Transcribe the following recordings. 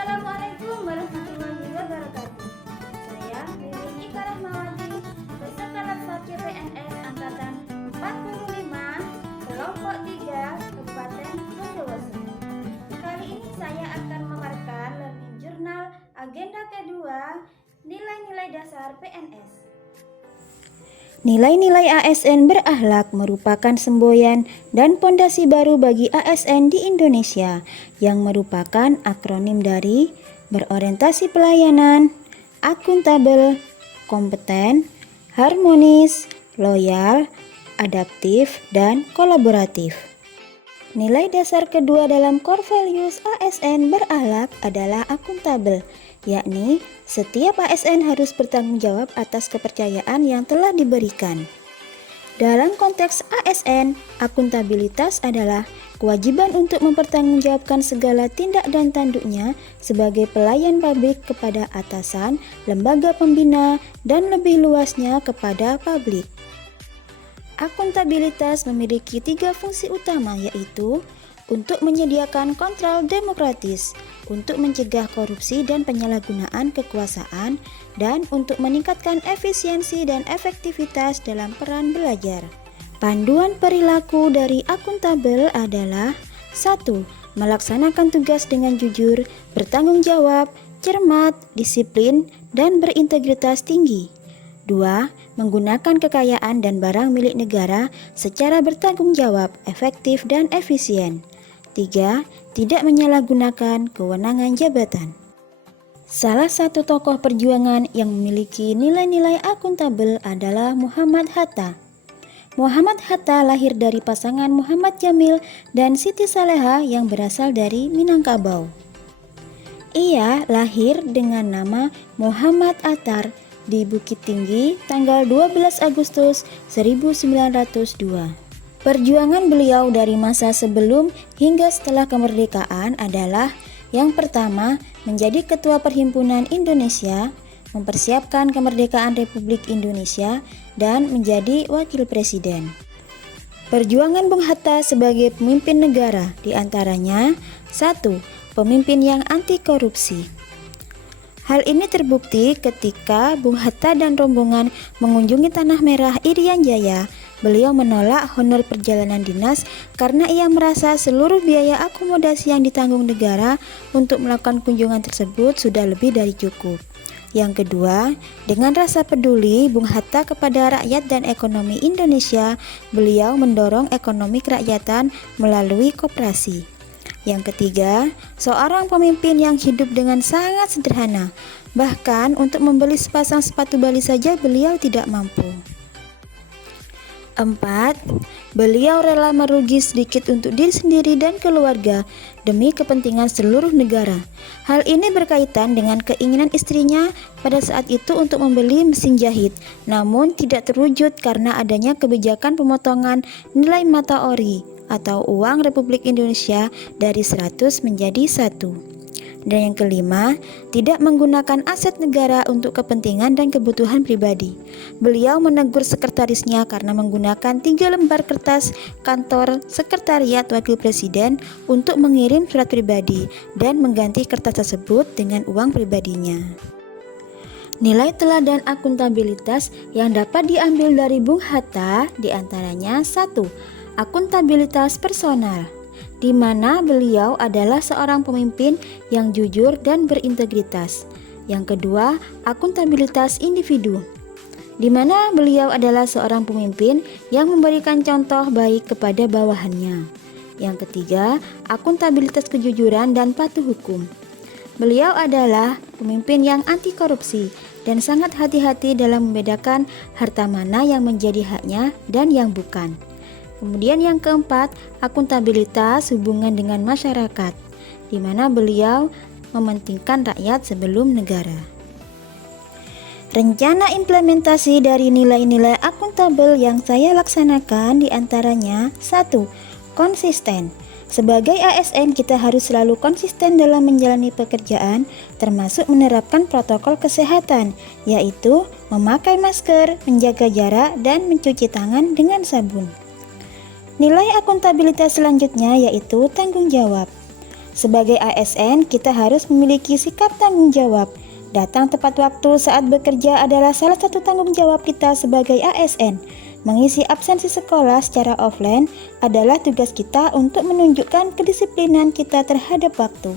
Assalamualaikum warahmatullahi wabarakatuh. Saya Lili Ika Rahmawati, peserta laksar CPNS Angkatan 45, kelompok 3, Kabupaten Bondowoso. Kali ini saya akan memaparkan learning jurnal agenda kedua, nilai-nilai dasar PNS. Nilai-nilai ASN berakhlak merupakan semboyan dan pondasi baru bagi ASN di Indonesia yang merupakan akronim dari berorientasi pelayanan, akuntabel, kompeten, harmonis, loyal, adaptif, dan kolaboratif. Nilai dasar kedua dalam core values ASN berakhlak adalah akuntabel, yakni setiap ASN harus bertanggung jawab atas kepercayaan yang telah diberikan. Dalam konteks ASN, akuntabilitas adalah kewajiban untuk mempertanggungjawabkan segala tindak dan tanduknya sebagai pelayan publik kepada atasan, lembaga pembina, dan lebih luasnya kepada publik. Akuntabilitas memiliki 3 fungsi utama, yaitu untuk menyediakan kontrol demokratis, untuk mencegah korupsi dan penyalahgunaan kekuasaan, dan untuk meningkatkan efisiensi dan efektivitas dalam peran belajar. Panduan perilaku dari akuntabel adalah 1. Melaksanakan tugas dengan jujur, bertanggung jawab, cermat, disiplin, dan berintegritas tinggi. 2. Menggunakan kekayaan dan barang milik negara secara bertanggung jawab, efektif, dan efisien. 3. Tidak menyalahgunakan kewenangan jabatan. Salah satu tokoh perjuangan yang memiliki nilai-nilai akuntabel adalah Muhammad Hatta. Muhammad Hatta lahir dari pasangan Muhammad Jamil dan Siti Saleha yang berasal dari Minangkabau. Ia lahir dengan nama Muhammad Attar di Bukit Tinggi tanggal 12 Agustus 1902. Perjuangan beliau dari masa sebelum hingga setelah kemerdekaan adalah yang pertama, menjadi Ketua Perhimpunan Indonesia, mempersiapkan kemerdekaan Republik Indonesia, dan menjadi Wakil Presiden. Perjuangan Bung Hatta sebagai pemimpin negara diantaranya 1. Pemimpin yang anti korupsi. Hal ini terbukti ketika Bung Hatta dan rombongan mengunjungi Tanah Merah Irian Jaya. Beliau menolak honor perjalanan dinas karena ia merasa seluruh biaya akomodasi yang ditanggung negara untuk melakukan kunjungan tersebut sudah lebih dari cukup. Yang kedua, dengan rasa peduli Bung Hatta kepada rakyat dan ekonomi Indonesia, beliau mendorong ekonomi kerakyatan melalui koperasi. Yang ketiga, seorang pemimpin yang hidup dengan sangat sederhana. Bahkan untuk membeli sepasang sepatu bali saja beliau tidak mampu. 4. Beliau rela merugi sedikit untuk diri sendiri dan keluarga demi kepentingan seluruh negara. Hal ini berkaitan dengan keinginan istrinya pada saat itu untuk membeli mesin jahit, namun tidak terwujud karena adanya kebijakan pemotongan nilai mata ori atau uang Republik Indonesia dari 100 menjadi 1. Dan yang kelima, tidak menggunakan aset negara untuk kepentingan dan kebutuhan pribadi. Beliau menegur sekretarisnya karena menggunakan 3 lembar kertas kantor sekretariat wakil presiden untuk mengirim surat pribadi dan mengganti kertas tersebut dengan uang pribadinya. Nilai teladan akuntabilitas yang dapat diambil dari Bung Hatta diantaranya 1. Akuntabilitas personal, di mana beliau adalah seorang pemimpin yang jujur dan berintegritas. Yang kedua, akuntabilitas individu, di mana beliau adalah seorang pemimpin yang memberikan contoh baik kepada bawahannya. Yang ketiga, akuntabilitas kejujuran dan patuh hukum. Beliau adalah pemimpin yang anti korupsi dan sangat hati-hati dalam membedakan harta mana yang menjadi haknya dan yang bukan. Kemudian yang keempat, akuntabilitas hubungan dengan masyarakat, di mana beliau mementingkan rakyat sebelum negara. Rencana implementasi dari nilai-nilai akuntabel yang saya laksanakan diantaranya 1. Konsisten. Sebagai ASN kita harus selalu konsisten dalam menjalani pekerjaan, termasuk menerapkan protokol kesehatan, yaitu memakai masker, menjaga jarak, dan mencuci tangan dengan sabun. Nilai akuntabilitas selanjutnya yaitu tanggung jawab. Sebagai ASN, kita harus memiliki sikap tanggung jawab. Datang tepat waktu saat bekerja adalah salah satu tanggung jawab kita sebagai ASN. Mengisi absensi sekolah secara offline adalah tugas kita untuk menunjukkan kedisiplinan kita terhadap waktu.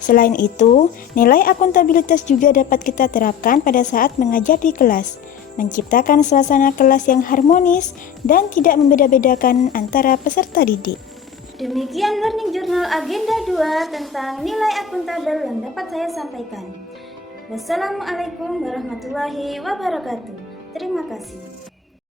Selain itu, nilai akuntabilitas juga dapat kita terapkan pada saat mengajar di kelas, menciptakan suasana kelas yang harmonis dan tidak membeda-bedakan antara peserta didik. Demikian Learning Journal Agenda 2 tentang nilai akuntabel yang dapat saya sampaikan. Wassalamualaikum warahmatullahi wabarakatuh. Terima kasih.